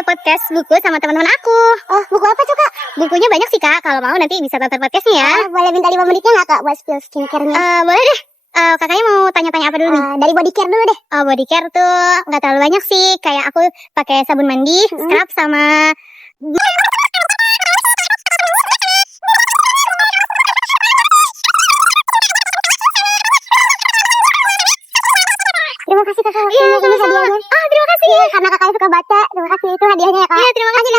ada podcast buku sama teman-teman aku. Oh, buku apa tuh, Kak? Bukunya banyak sih, Kak. Kalau mau nanti bisa tonton podcastnya ya. Boleh minta 5 menitnya nggak, Kak, buat spill skincare-nya? Boleh deh. Kakaknya mau tanya-tanya apa dulu nih? Dari body care dulu deh. Body care tuh nggak terlalu banyak sih. Kayak aku pakai sabun mandi, scrub sama Terima kasih, Kakak. Iya, Ini sama-sama. hadiahnya. Terima kasih. Iya, karena Kakaknya suka baca. Terima kasih, itu hadiahnya ya, Kak. Iya, terima kasih.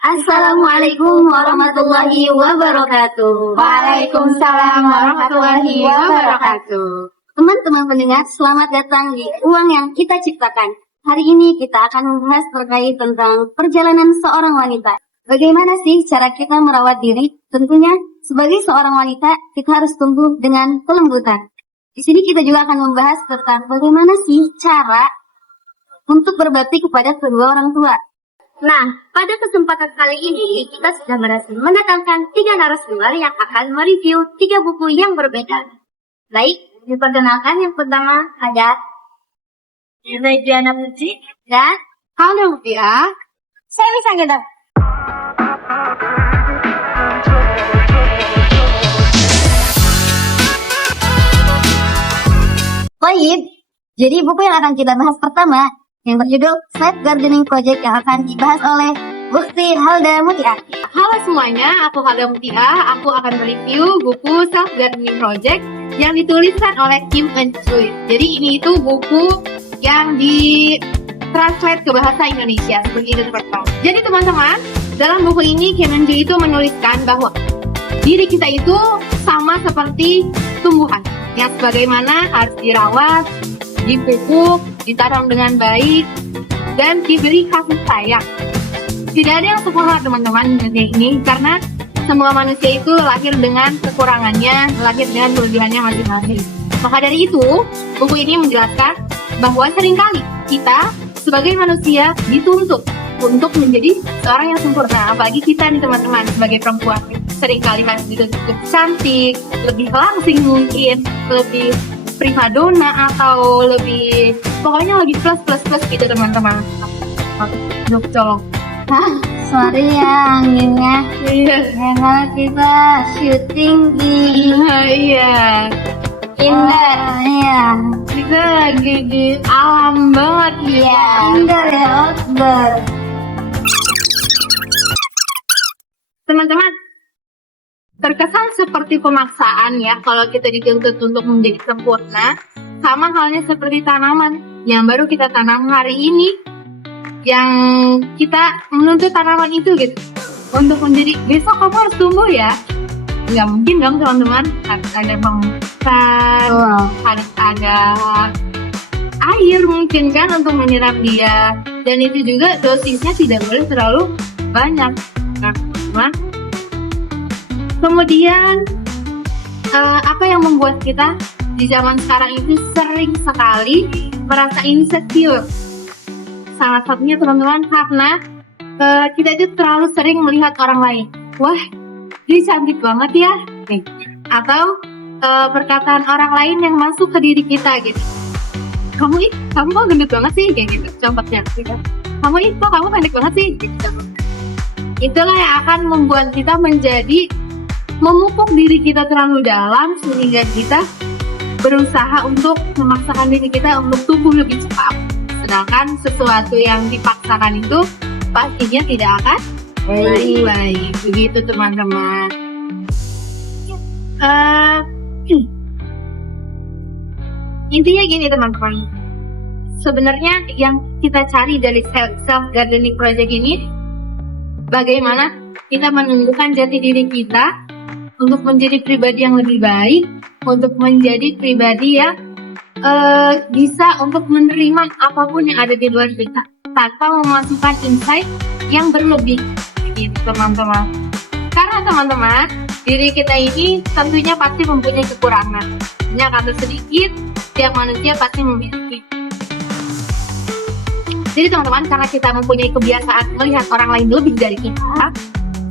Assalamualaikum warahmatullahi wabarakatuh. Waalaikumsalam warahmatullahi wabarakatuh. Teman-teman pendengar, selamat datang di Uang yang Kita Ciptakan. Hari ini kita akan membahas terkait tentang perjalanan seorang wanita. Bagaimana sih cara kita merawat diri? Tentunya sebagai seorang wanita kita harus tumbuh dengan kelembutan. Di sini kita juga akan membahas tentang bagaimana sih cara untuk berbakti kepada kedua orang tua. Nah, pada kesempatan kali ini kita sudah berhasil mendatangkan 3 narasumber yang akan mereview 3 buku yang berbeda. Baik, diperkenalkan yang pertama ada Diana Puji dan Halo Mutia. saya misalnya dong. Baik, jadi buku yang akan kita bahas pertama yang berjudul Self Gardening Project yang akan dibahas oleh Bukti Halda Mutia. Halo semuanya, aku Halda Mutia. Aku akan mereview buku Self Gardening Project yang dituliskan oleh Kim Eun Choi. Jadi ini itu buku yang di-translate ke bahasa Indonesia seperti itu teman-teman. Jadi teman-teman, dalam buku ini Kim Eun Choi itu menuliskan bahwa diri kita itu sama seperti tumbuhan yang sebagaimana harus dirawat, dipupuk, ditanam dengan baik, dan diberi kasih sayang. Tidak ada yang sempurna teman-teman di dunia ini, karena semua manusia itu lahir dengan kekurangannya, lahir dengan kelebihannya masing-masing. Maka dari itu, buku ini menjelaskan bahwa seringkali kita sebagai manusia dituntut untuk menjadi seorang yang sempurna. Apalagi kita nih teman-teman sebagai perempuan, seringkali harus dituntut cantik, lebih langsing mungkin, lebih primadona atau lebih pokoknya lebih plus gitu teman-teman. Colong. Sorry ya anginnya. Iya. Karena kita syuting di Iya. indoor ya. Kita lagi di alam banget Iya, indoor ya, outdoor. teman-teman. Terkesan seperti pemaksaan ya kalau kita dituntut untuk menjadi sempurna, sama halnya seperti tanaman yang baru kita tanam hari ini, yang kita menuntut tanaman itu gitu untuk menjadi besok kamu harus tumbuh ya. Nggak mungkin dong teman-teman, harus ada pemupukan, harus ada air mungkin kan untuk menyiram dia, dan itu juga dosisnya tidak boleh terlalu banyak. Nah, teman-teman, kemudian apa yang membuat kita di zaman sekarang itu sering sekali merasa insecure? Salah satunya teman-teman karena kita itu terlalu sering melihat orang lain. Wah, dia cantik banget ya. Atau perkataan orang lain yang masuk ke diri kita gitu. Kamu kok gendut banget sih kayak gitu. Contohnya gitu. Kok kamu pendek banget sih gitu. Itulah yang akan membuat kita menjadi memupuk diri kita terlalu dalam sehingga kita berusaha untuk memaksakan diri kita untuk tumbuh lebih cepat. Sedangkan sesuatu yang dipaksakan itu pastinya tidak akan baik. Begitu teman-teman. Intinya gini teman-teman. Sebenarnya yang kita cari dari self gardening project ini, bagaimana kita menumbuhkan jati diri kita untuk menjadi pribadi yang lebih baik, untuk menjadi pribadi yang bisa untuk menerima apapun yang ada di luar kita tanpa memasukkan insight yang berlebih gitu teman-teman. Karena teman-teman, diri kita ini tentunya pasti mempunyai kekurangan, banyak atau sedikit, setiap manusia pasti memiliki. Jadi teman-teman, karena kita mempunyai kebiasaan melihat orang lain lebih dari kita,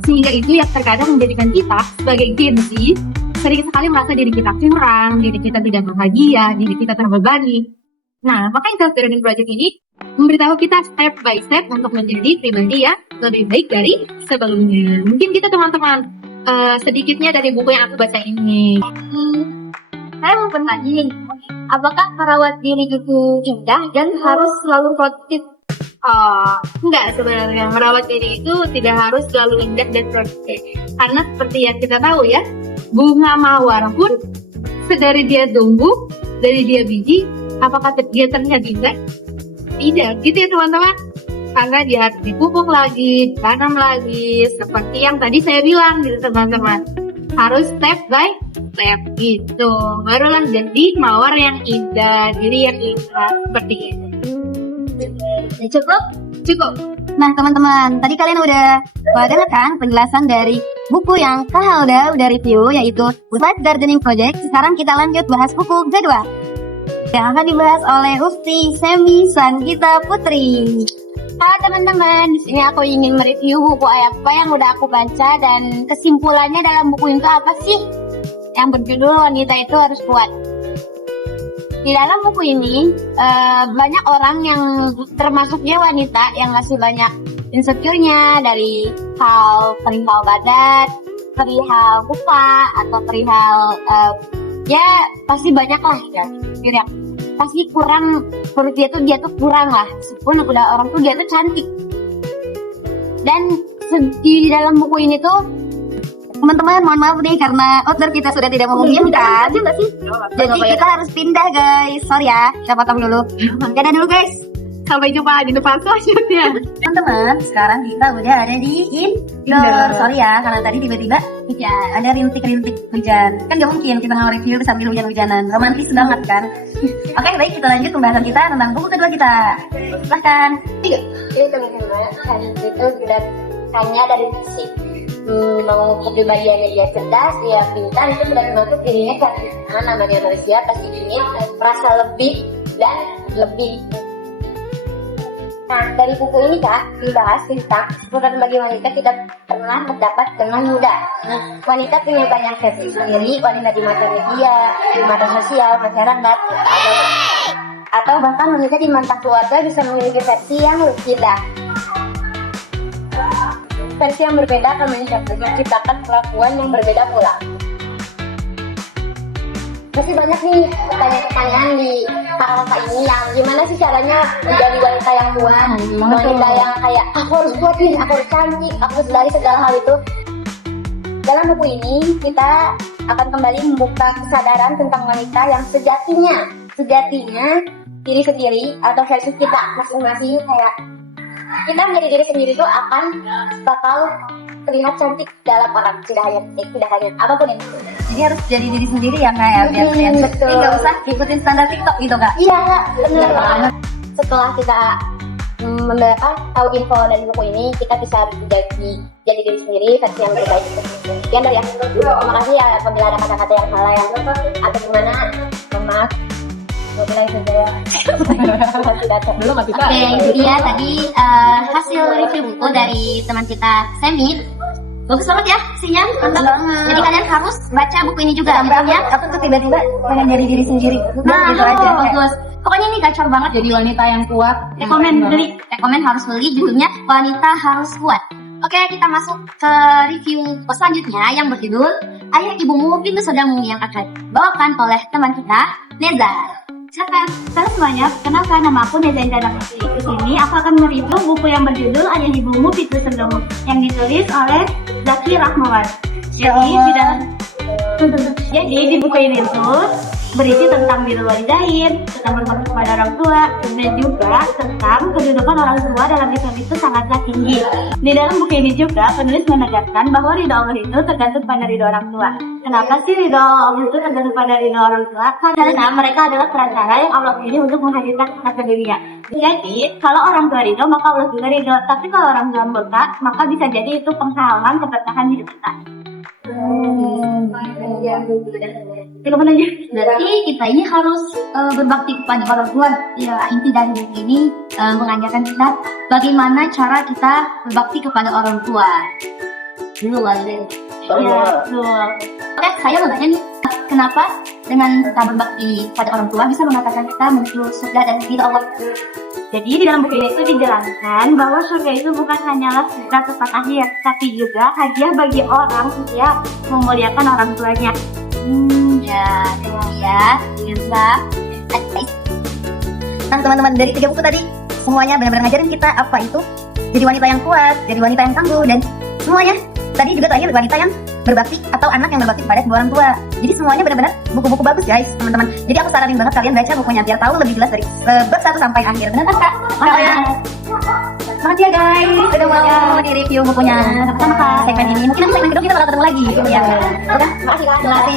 sehingga itu yang terkadang menjadikan kita sebagai Gen Z sering sekali merasa diri kita kurang, diri kita tidak bahagia, diri kita terbebani. Nah, maka self-learning project ini memberitahu kita step by step untuk menjadi pribadi yang lebih baik dari sebelumnya. Mungkin kita teman-teman sedikitnya dari buku yang aku baca ini. Saya mau bertanya nih, apakah merawat diri itu indah dan harus selalu produktif? Enggak, sebenarnya merawat diri itu tidak harus selalu indah dan produktif. Karena seperti yang kita tahu ya, bunga mawar pun sedari dia tumbuh, dari dia biji, apakah dia terlihat indah? Tidak, gitu ya teman-teman. Karena dia harus dipupuk lagi, ditanam lagi, seperti yang tadi saya bilang gitu teman-teman. Harus step by step gitu, barulah jadi mawar yang indah, diri yang indah, seperti itu. Cukup. Nah teman-teman, tadi kalian udah dengar kan penjelasan dari buku yang Kak Halda udah review, yaitu Life Gardening Project. Sekarang kita lanjut bahas buku kedua yang akan dibahas oleh Ufti Semi Sanggita Putri. Halo teman-teman, di sini aku ingin mereview buku apa yang udah aku baca dan kesimpulannya dalam buku itu apa sih? Yang berjudul Wanita Itu Harus Kuat. Di dalam buku ini banyak orang yang termasuknya wanita yang masih banyak insecure-nya dari perihal badan, perihal rupa atau perihal ya pasti banyak lah ya. Pasti kurang, menurut dia tuh kurang lah, meskipun udah orang tuh dia tuh cantik. Dan di dalam buku ini tuh teman-teman, mohon maaf nih karena outdoor kita sudah tidak memungkinkan. Jadi kita harus pindah guys, sorry ya, kita potong dulu. Dadah dulu guys, Sampai jumpa di depan selanjutnya. teman-teman. Sekarang kita udah ada di indoor. Sorry ya, karena tadi tiba-tiba ya ada rintik-rintik hujan. Kan gak mungkin kita mau review sambil hujan-hujanan, romantis banget kan. Oke, baik, kita lanjut pembahasan kita tentang buku kedua kita. Silahkan. Jadi teman-teman, hari itu sudah hanya dari fisik. Mau kepribadiannya dia cerdas, dia pintar, itu sudah termasuk dirinya cantik. Nah, namanya manusia pasti ingin merasa lebih dan lebih. Nah, dari buku ini Kak, dibahas tentang bukan bagi wanita kita pernah mendapat dengan mudah. Wanita punya banyak versi sendiri, wanita di mata media, di mata sosial, masyarakat, atau bahkan wanita di mata keluarga bisa memiliki versi yang berbeda. Versi yang berbeda akan menciptakan perlakuan yang berbeda pula. Masih banyak nih pertanyaan-pertanyaan di kakak ini yang gimana sih caranya menjadi wanita yang kuat, wanita yang kayak aku harus kuat nih, aku harus cantik, aku harus dari segala hal itu. Dalam buku ini kita akan kembali membuka kesadaran tentang wanita yang sejatinya diri sendiri atau versi kita masing-masing. Kayak kita menjadi diri sendiri itu akan bakal terlihat cantik dalam orang, tidak hanya apapun itu. Jadi harus jadi diri sendiri ya Kak ya, biar kalian betul. nggak usah ikutin standar TikTok gitu Kak. Iya Kak, benar banget. Setelah kita tahu info dari buku ini, kita bisa jadi diri sendiri versi yang terbaik. Sekian dari aku. Terima kasih ya apabila ada kata-kata yang salah yang atau gimana, maaf. Bila itu saya Oke, itu dia tadi hasil review buku dari teman kita Semi. Bagus banget ya, isinya mantap banget. Jadi kalian harus baca buku ini juga. Ya, aku tuh tiba-tiba pengen jadi diri sendiri. Nah, gitu aja. Bagus. Pokoknya ini gacor banget jadi wanita yang kuat. Rekomen harus beli, judulnya Wanita Harus Kuat. Oke, kita masuk ke review selanjutnya yang berjudul Ayah Ibumu Pintu Sedangmu yang akan bawakan oleh teman kita Neza. Halo semuanya, kenalkan nama aku Neza Indra Putri. Di sini aku akan mereview buku yang berjudul Ayah Ibumu Pintu Sedangmu yang ditulis oleh Zaki Rahmawan. Jadi di buku ini tuh berisi tentang birrul walidain, tentang berbakti kepada orang tua, dan juga tentang kedudukan orang tua dalam Islam itu sangatlah tinggi. Di dalam buku ini juga penulis menegaskan bahwa ridho Allah itu tergantung pada ridho orang tua. Kenapa sih ridho Allah itu tergantung pada ridho orang tua? Karena mereka adalah perantara yang Allah pilih untuk menghadirkan kita ke dunia. Jadi kalau orang tua ridho maka Allah juga ridho. Tapi kalau orang tua murka maka bisa jadi itu penghalang keberkahan hidup kita. Berarti kita ini harus berbakti kepada orang tua. Ya, inti dari buku ini mengajarkan kita bagaimana cara kita berbakti kepada orang tua. Dulu walidain. Ya, Oke, saya mau tanya nih, kenapa dengan kita berbakti pada orang tua bisa mengatakan kita menuju surga dan ridho Allah? Jadi di dalam buku ini itu dijelaskan bahwa surga itu bukan hanyalah surga tempat akhir, tapi juga hadiah bagi orang yang memuliakan orang tuanya. Ya, juga. Nah, teman-teman, dari 3 buku tadi semuanya benar-benar ngajarin kita apa itu jadi wanita yang kuat, jadi wanita yang tangguh, dan semuanya tadi juga terakhir wanita yang berbakti atau anak yang berbakti kepada kedua orang tua. Jadi semuanya benar-benar buku-buku bagus guys, teman-teman. Jadi aku saranin banget kalian baca bukunya biar tahu lebih jelas dari bab 1 sampai akhir. Benar kan, Kak? Makasih ya guys, udah mau di-review bukunya. Sama-sama Kak, segmen ini. Mungkin nanti segmen kedua kita bakal ketemu lagi. Ya. Oke, makasih Kak. Terima kasih.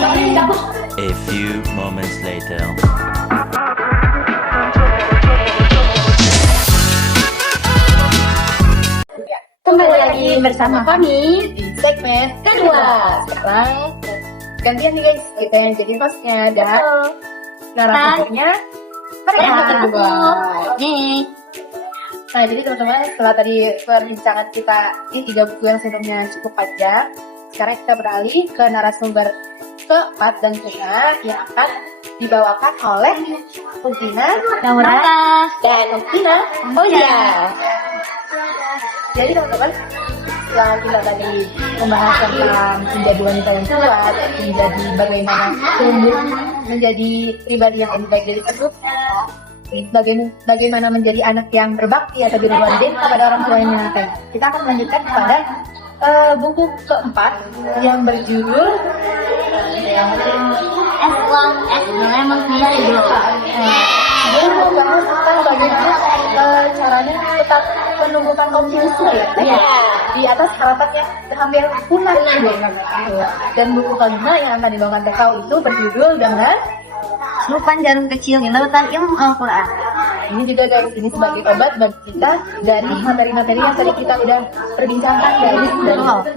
A few moments later. Kembali lagi bersama kami di segmen kedua. Sekarang gantian nih guys, kita yang jadi hostnya dan narasumbernya yang kedua. Nah, jadi teman-teman, setelah tadi perbincangan kita di 3 buku yang sebelumnya cukup panjang, sekarang kita beralih ke narasumber keempat dan kelima yang akan dibawakan oleh Untina Naura dan Untina Oja. Jadi teman-teman, setelah kita tadi membahas tentang menjadi wanita yang kuat, menjadi bagaimana tumbuh menjadi pribadi yang lebih baik dari tersebut, bagaimana menjadi anak yang berbakti atau berwalidain kepada orang tuanya. Kita akan melanjutkan kepada buku keempat yang berjudul As Long as the Lemon Tree Grows. Dia membahas tentang bagaimana caranya tetap menumbuhkan optimisme ya, di atas harapan yang hampir punah. Dan buku kelima yang akan dibawakan kau itu berjudul dengan Lupan Jarum Kecil di Lautan Ilmu Al-Quran. ini juga guys, ini sebagai obat bagi kita dari materi-materi yang tadi kita udah perbincangkan dari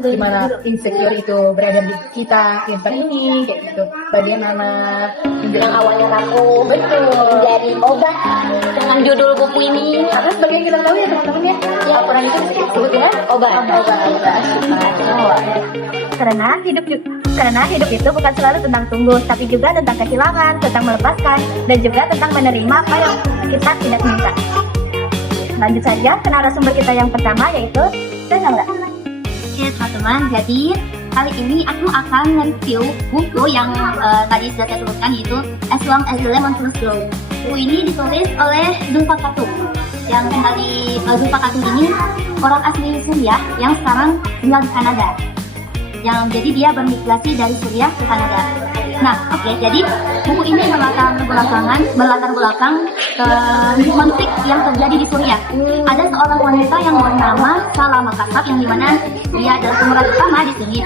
gimana insecure itu berada di kita yang ini kayak gitu, bagaimana yang awalnya rapuh betul menjadi obat Dengan judul buku ini, karena sebagai kita tahu ya teman-teman ya, Al-Quran itu disebut dengan obat. Karena hidup itu bukan selalu tentang tumbuh, tapi juga tentang kehilangan, tentang melepaskan, dan juga tentang menerima apa yang kita tidak minta. Lanjut saja ke narasumber kita yang pertama, yaitu Naura. Oke teman-teman, jadi kali ini aku akan review buku yang tadi sudah saya sebutkan, yaitu As Long as the Lemon Tree Grows. Buku ini ditulis oleh Zulfa Khatun. Yang tinggal di Zulfa Khatun ini orang asli Suriah yang sekarang tinggal di Kanada. Jadi dia bermigrasi dari Suriah ke Kanada. Nah, jadi buku ini berlatar belakang konflik yang terjadi di Suriah. Ada seorang wanita yang bernama Salama Kassab, yang dimana dia adalah pemeran utama di sini.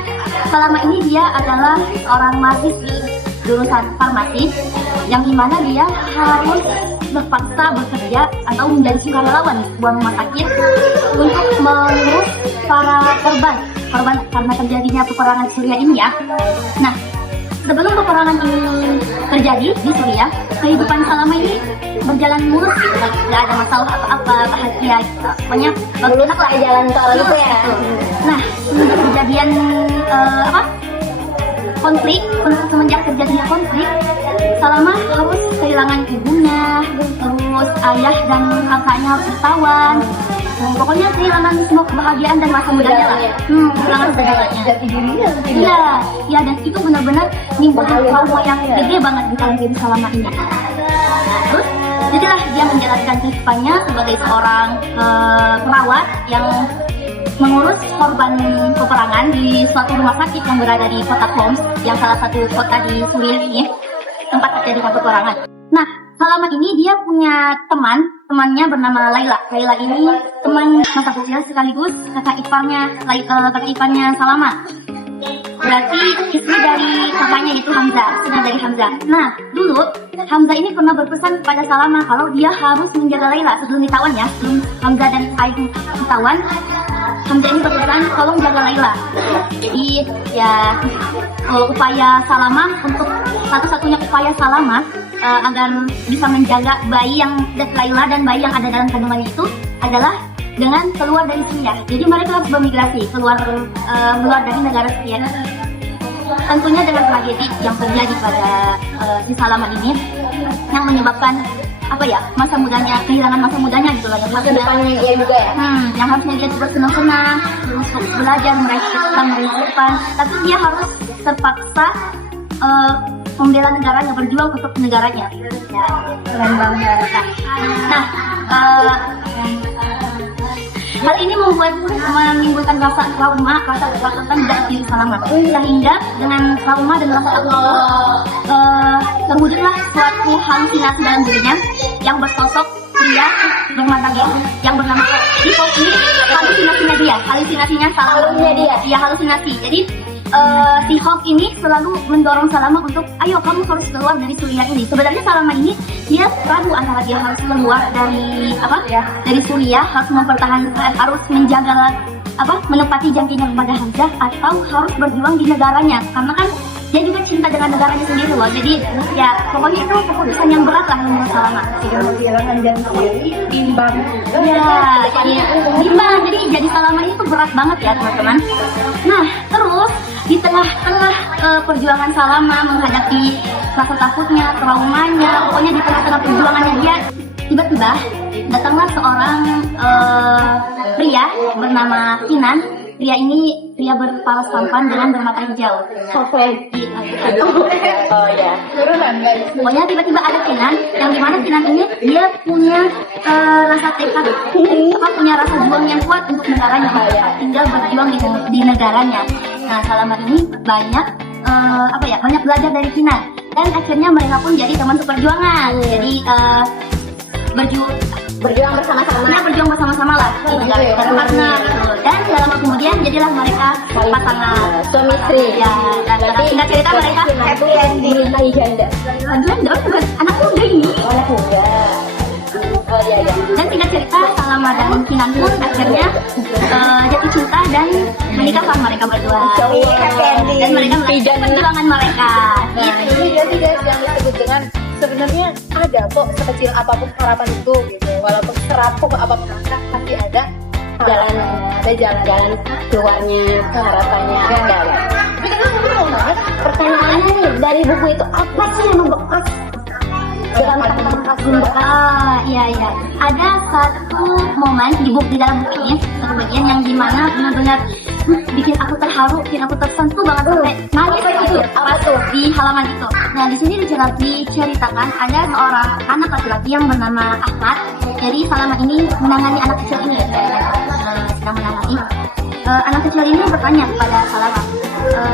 Selama ini dia adalah seorang mahasiswi jurusan farmasi, yang dimana dia harus terpaksa bekerja atau menjadi sukarelawan di sebuah rumah sakit untuk mengurus para korban karena terjadinya peperangan Suriah ini ya. Nah, sebelum peperangan ini terjadi di Suriah, kehidupan Salama ini berjalan mulus, tidak ada masalah apa-apa, bahagia, pokoknya bagus lah jalan tol gitu ya. Nah, kejadian semenjak terjadinya konflik, Salama harus kehilangan ibunya, terus ayah dan kakaknya harus ditawan. Pokoknya kehilangan semua kebahagiaan dan masa mudanya lah. Kehilangan segalanya. Iya, dan itu benar-benar nimbulkan trauma yang gede banget di dalam diri Salama ini. Terus, jadilah dia menjalankan kehidupannya sebagai seorang perawat yang mengurus korban peperangan di suatu rumah sakit yang berada di kota Homs, yang salah satu kota di Suriah ini, tempat terjadinya peperangan. Nah, Salama ini dia punya temannya bernama Laila. Laila ini teman masa kecil sekaligus kakak iparnya Salama. Berarti istri dari kakaknya itu Hamzah, dari Hamzah. Nah, dulu Hamzah ini pernah berpesan kepada Salama kalau dia harus menjaga Laila sebelum ditawan ya. Sebelum Hamzah dan Ain ditawan, Hamzah ini berpesan tolong jaga Laila. Jadi ya upaya Salama, untuk satu-satunya upaya Salama agar bisa menjaga bayi yang Laila dan bayi yang ada dalam kandungannya itu adalah dengan keluar dari Suriah. Jadi mereka harus bermigrasi keluar dari negara Suriah. tentunya dengan tragedi yang terjadi pada si Salaman ini yang menyebabkan masa mudanya, kehilangan masa mudanya gitu lah, yang masa depannya dia juga ya. Yang harusnya dia juga senang-senang, terus belajar tentang depan, tapi dia harus terpaksa membela negaranya, berjuang untuk negaranya. Ya, keren banget. Nah, hal ini menimbulkan rasa trauma, rasa ketakutan dari diri Salaman, sehingga dengan trauma dan rasa takut itu terwujudlah suatu halusinasi dalam dirinya yang bersosok pria bermata biru yang bernama Hulk. Ini halusinasinya Salaman. Iya, halusinasi. Jadi si Hulk ini selalu mendorong Salaman untuk, ayo kamu harus keluar dari Suriah ini. Sebenarnya Salaman ini dia ragu antara dia harus keluar dari dari Suriah, harus menjaga menepati janjinya kepada Hamzah, atau harus berjuang di negaranya, karena kan dia juga cinta dengan negaranya sendiri loh. Jadi ya pokoknya itu keputusan yang berat lah menurut Salaman. Bimbang. Ya, jadi Salaman itu berat banget ya teman-teman. Nah, terus di tengah-tengah perjuangan Salaman menghadapi rasa takutnya, traumanya, pokoknya di tengah-tengah perjuangannya dia, tiba-tiba datanglah seorang pria bernama Kinan. Pria ini pria berparas tampan dengan bermata hijau. Pokoknya tiba-tiba ada Kinan, yang dimana Kinan ini dia punya rasa tekad, punya rasa juang yang kuat untuk negaranya, tinggal berjuang di negaranya. Nah, Salaman ini banyak belajar dari Kinan, dan akhirnya mereka pun jadi teman seperjuangan. Jadi berjuang bersama-sama lah, partner gitu. Dan lama kemudian jadilah mereka pasangan suami istri. Ya, dan singkat cerita mereka happy ending. Janda bukan anak muda ini. Anak muda. Dan singkat cerita Salaman dan Kinan pun akhirnya jatuh cinta dan menikahlah mereka berdua. Dan mereka melanjutkan perjuangan mereka. Jadi guys, yang disebut dengan sebenarnya ada kok, sekecil apapun harapan itu gitu, walaupun serapuh apapun pasti ada jalan keluarnya, harapannya ada. Pertanyaannya nih, dari buku itu apa sih yang membekas iya. Ada satu momen di dalam buku ini, satu bagian yang dimana benar-benar bikin aku terharu, bikin aku tersentuh banget sampai nangis gitu. Apa tuh? Di halaman itu. Nah, di sini diceritakan ada seorang anak laki-laki yang bernama Ahmad. Jadi Salaman ini menangani anak kecil ini, sedang menangani. Anak kecil ini bertanya kepada Salaman,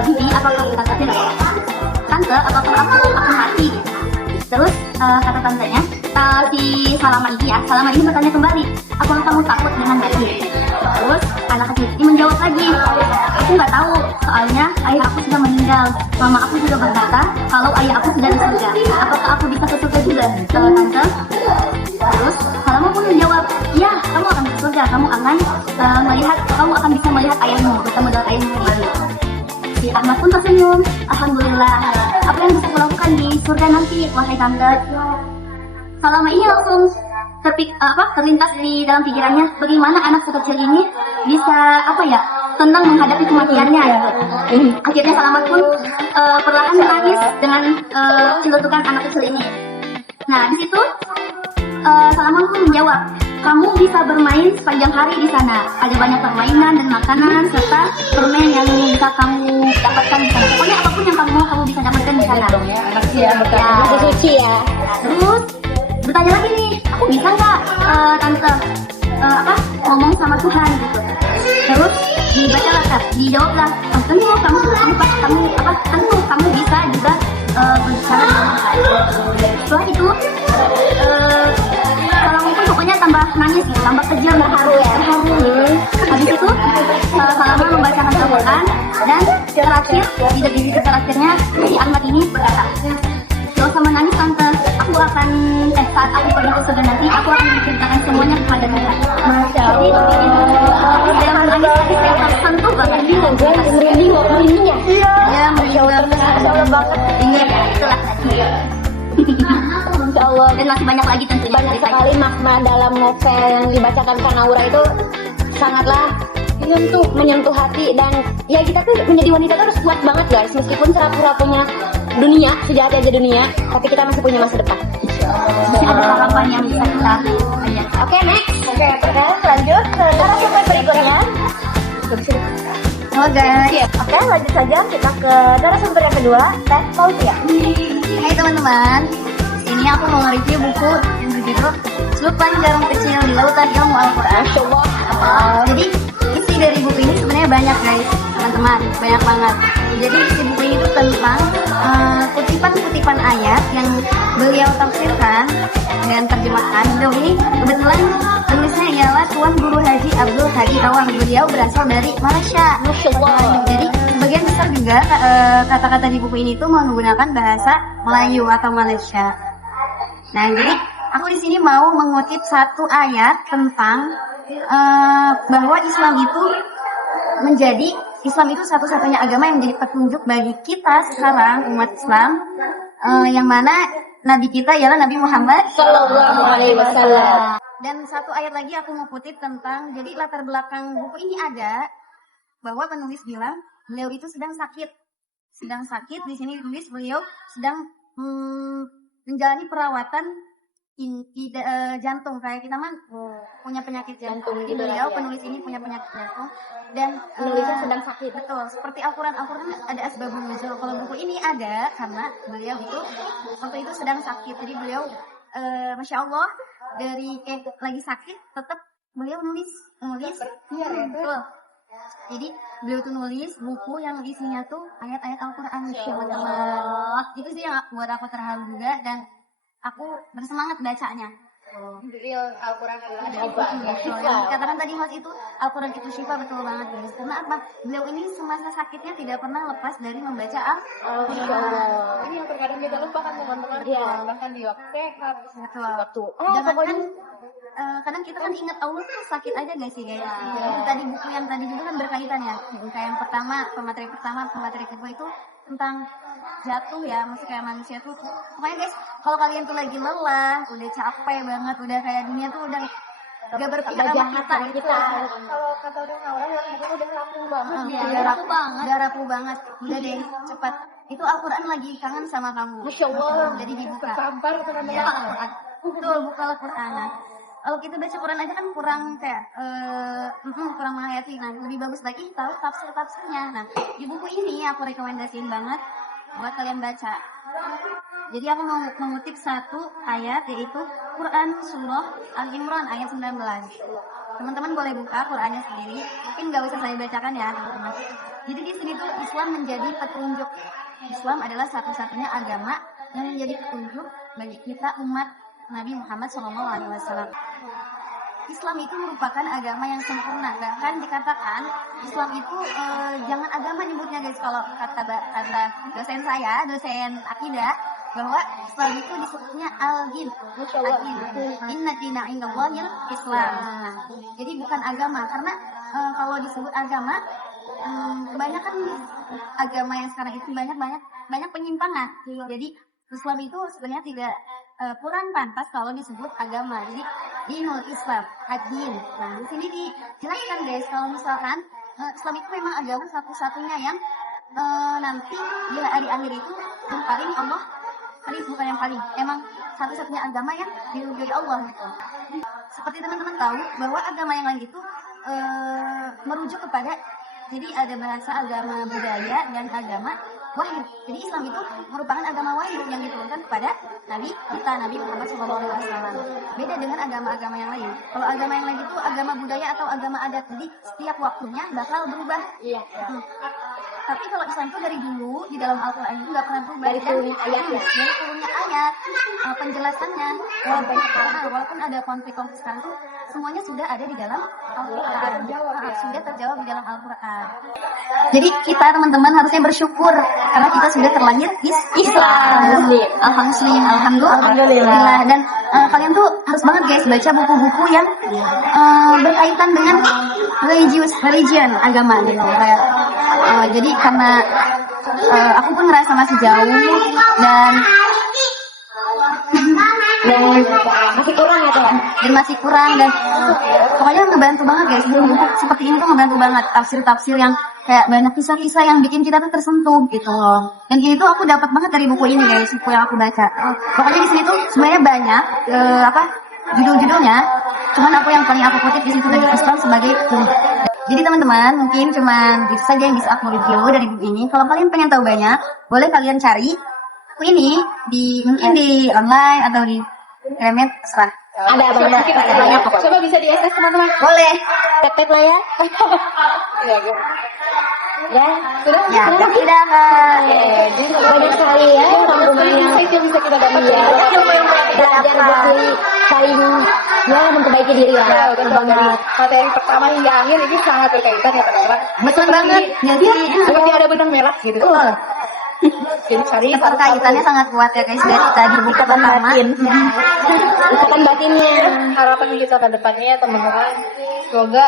Bibi, apakah tante tidak apa? Tante, apakah aku akan mati? Terus kata tantenya, si Salaman ini bertanya kembali, apakah kamu takut dengan mati? Terus anak kecil ini menjawab lagi, aku nggak tahu, soalnya ayah aku sudah meninggal. Mama aku juga berkata kalau ayah aku sudah di surga. Apakah aku bisa ke surga juga, tante? Terus Salaman pun menjawab, iya, kamu akan ke surga. Kamu akan bisa melihat ayahmu, bertemu dengan ayahmu kembali. Si Ahmad pun tersenyum, alhamdulillah. Apa yang bisa kulakukan di surga nanti, wahai tante? Salaman ini langsung terlintas di dalam pikirannya, bagaimana anak sekecil ini bisa tenang menghadapi kematiannya gitu. Akhirnya Salaman pun perlahan menangis dengan celutukan anak kecil ini. Nah, di situ Salaman pun menjawab, kamu bisa bermain sepanjang hari di sana. Ada banyak permainan dan makanan serta permen yang bisa kamu dapatkan di sana. Pokoknya apapun yang kamu mau, kamu bisa dapatkan di sana. Masih suci ya. Terus bertanya lagi nih, aku bisa nggak tante ngomong sama Tuhan gitu. Terus dijawablah, tentu kamu bisa juga berbicara dengan Tuhan. Setelah itu Salaman pun pokoknya tambah nangis gitu, tambah kejam, terharu gitu. Habis itu Salaman membacakan Al-Quran, dan terakhir di detik terakhirnya si Ahmad ini berkata, gak usah menangis tante, saat aku pergi ke surga nanti, aku akan menceritakan semuanya kepada Tuhan. Masya Allah. Jadi saya menangis tapi saya tersentuh banget. Merindingnya. Iya. Ya, merinding banget. Ingat, itulah tadi. Insya Allah. Dan masih banyak lagi tentunya. Banyak sekali makna dalam novel yang dibacakan Kak Naura itu sangatlah menyentuh hati. Dan ya kita tuh menjadi wanita tuh harus kuat banget guys, meskipun serapu-rapunya dunia, sejahat aja dunia, tapi kita masih punya masa depan. Masih ada harapan yang bisa kita lihat. Oke, next. Oke, pertanyaan lanjut ke narasumber berikutnya. Oke, lanjut saja kita ke narasumber yang kedua, Teh Fauzia. Hai teman-teman, ini aku mau nge-review buku yang berjudul Celupan Jarum Kecil di Lautan Ilmu Al-Quran. Jadi isi dari buku ini sebenarnya banyak guys, teman-teman, banyak banget. Jadi isi buku ini tuh tentang kutipan-kutipan ayat yang beliau tafsirkan dan terjemahkan. Dan ini kebetulan penulisnya ialah Tuan Guru Haji Abdul Hadi Awang. Beliau berasal dari Malaysia. Jadi sebagian besar juga kata-kata di buku ini tuh menggunakan bahasa Melayu atau Malaysia. Nah, jadi aku di sini mau mengutip satu ayat tentang bahwa Islam itu satu-satunya agama yang menjadi petunjuk bagi kita sekarang umat Islam, yang mana Nabi kita ialah Nabi Muhammad Sallallahu Alaihi Wasallam. Dan satu ayat lagi aku mau kutip tentang, jadi latar belakang buku ini ada bahwa penulis bilang beliau itu sedang sakit. Di sini ditulis beliau sedang menjalani perawatan jantung. Kayak kita mah punya penyakit jantung. Jadi beliau penulis ini punya penyakit jantung dan penulisnya sedang sakit. Betul. Seperti Al-Quran ada asbabun nuzul. Kalau buku ini ada karena beliau itu waktu itu sedang sakit. Jadi beliau Masya Allah dari lagi sakit tetap beliau nulis. Betul. Jadi beliau tuh nulis buku yang isinya tuh ayat-ayat Al-Quran. Itu sih yang buat aku terharu juga dan aku bersemangat bacanya. Real Al-Quran adalah yang dikatakan tadi Mas itu Al-Quran itu syifa, betul banget guys. Karena apa? Beliau ini semasa sakitnya tidak pernah lepas dari membaca Al-Quran. Ini yang terkadang kita lupakan teman-teman. Bahkan di waktu sehat. Betul. Jangan kadang kita kan ingat Allah tuh sakit aja gak sih guys? Tadi buku yang tadi juga kan berkaitan ya. Kayak yang pertama, pemateri kedua itu tentang jatuh ya, maksudnya kayak manusia tuh. Pokoknya guys, kalau kalian tuh lagi lelah, udah capek banget, udah kayak dunia tuh udah gak berpihak sama kita gitu. Kalau kata orang udah rapuh banget. Udah rapuh banget. Udah deh, cepat. Itu Al-Quran lagi kangen sama kamu. Masya Allah. Jadi dibuka. Sabar teman-teman. Al-Quran. Betul, buka Al-Quran. Nah, kalau kita baca Quran aja kan kurang kayak kurang menghayati. Nah, lebih bagus lagi tahu tafsirnya. Nah, di buku ini aku rekomendasiin banget buat kalian baca. Jadi aku mau mengutip satu ayat, yaitu Quran surah Al-Imran ayat 19. Teman-teman boleh buka Qurannya sendiri. Mungkin nggak usah saya bacakan ya, teman-teman. Jadi di sini tuh Islam menjadi petunjuk. Islam adalah satu-satunya agama yang menjadi petunjuk bagi kita umat Nabi Muhammad SAW. Islam itu merupakan agama yang sempurna. Bahkan dikatakan Islam itu jangan agama nyebutnya guys. Kalau kata dosen saya, dosen akidah, bahwa Islam itu disebutnya al-din. Inna dina indallahil Islam. Jadi bukan agama, karena kalau disebut agama, kebanyakan agama yang sekarang itu banyak penyimpangan. Jadi Islam itu sebenarnya tidak kurang pantas kalau disebut agama. Jadi dinul Islam, ad-din. Nah, di sini dijelaskan guys, kalau misalkan Islam itu memang agama satu-satunya yang nanti di hari akhir itu yang paling Allah bukan yang paling, emang satu-satunya agama yang diridhoi Allah gitu. Seperti teman-teman tahu bahwa agama yang lain itu merujuk kepada, jadi ada bahasa agama budaya dan agama wahyu. Jadi Islam itu merupakan agama wahyu yang diturunkan kepada Nabi kita, Nabi Muhammad SAW. Beda dengan agama-agama yang lain. Kalau agama yang lain itu agama budaya atau agama adat, jadi setiap waktunya bakal berubah. Tapi kalau Islam itu dari dulu di dalam Al-Quran itu nggak pernah berubah. Dari turunnya ayat, penjelasannya, walaupun ada konflik-konflik sekarang tuh semuanya sudah ada di dalam Al-Quran. Sudah terjawab di dalam Al-Quran. Jadi kita teman-teman harusnya bersyukur karena kita sudah terlahir Islam. Alhamdulillah. Dan kalian tuh harus banget guys baca buku-buku yang berkaitan dengan religion, agama gitu. Kayak jadi karena aku pun ngerasa masih jauh dan masih kurang ya teman. dan masih kurang, dan pokoknya ngebantu banget guys. Buku seperti ini tuh ngebantu banget, tafsir-tafsir yang kayak banyak kisah-kisah yang bikin kita tuh tersentuh gitu loh. Dan ini tuh aku dapat banget dari buku ini guys, buku yang aku baca. Pokoknya di sini tuh sebenarnya banyak judul-judulnya, cuman yang paling aku kutip di situ dari Islam sebagai Jadi teman-teman, mungkin cuman itu saja yang bisa aku review dari buku ini. Kalau kalian pengen tahu banyak, boleh kalian cari buku ini mungkin di online atau di Remet, serah. Ada banyak. Coba bisa di SS teman-teman. Boleh. Tep lah ya. Ya, sudah. Ya, sudah kan. Banyak sekali ya teman-teman yang bisa kita dapat ya. Belajar buat saling ya memperbaiki diri ya. Betul banget. Materi pertama hingga akhir ini sangat berkaitan ya teman-teman. Betul banget. Jadi Seperti ada benang merah gitu. Jadi cari keterkaitannya sangat kuat ya guys dari tadi buku pertama. Ikatan batinnya. harapan kita ke depannya teman-teman, semoga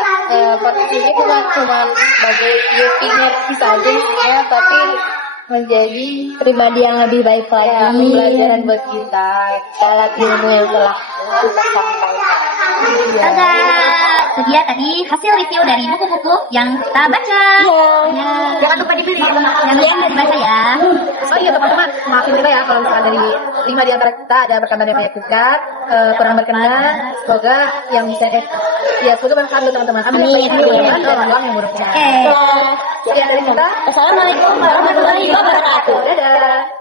podcast ini bukan cuma sebagai youth saja ya, tapi menjadi Pribadi yang lebih baik lagi. pembelajaran buat kita dalam ilmu yang telah kita sampaikan. Tada! Itu dia tadi hasil review dari buku-buku yang kita baca. Ya. Jangan lupa dibeli. Yang dibaca ya. Oh iya teman-teman, maafin kita ya kalau misalnya dari 5 di antara kita ada berkenan yang menyakitkan, kurang berkenan. Semoga yang bisa semoga berkenan buat teman-teman. Amin. Doang yang buruk. Oke. Sekian dari kita. Assalamualaikum warahmatullahi wabarakatuh. Dadah.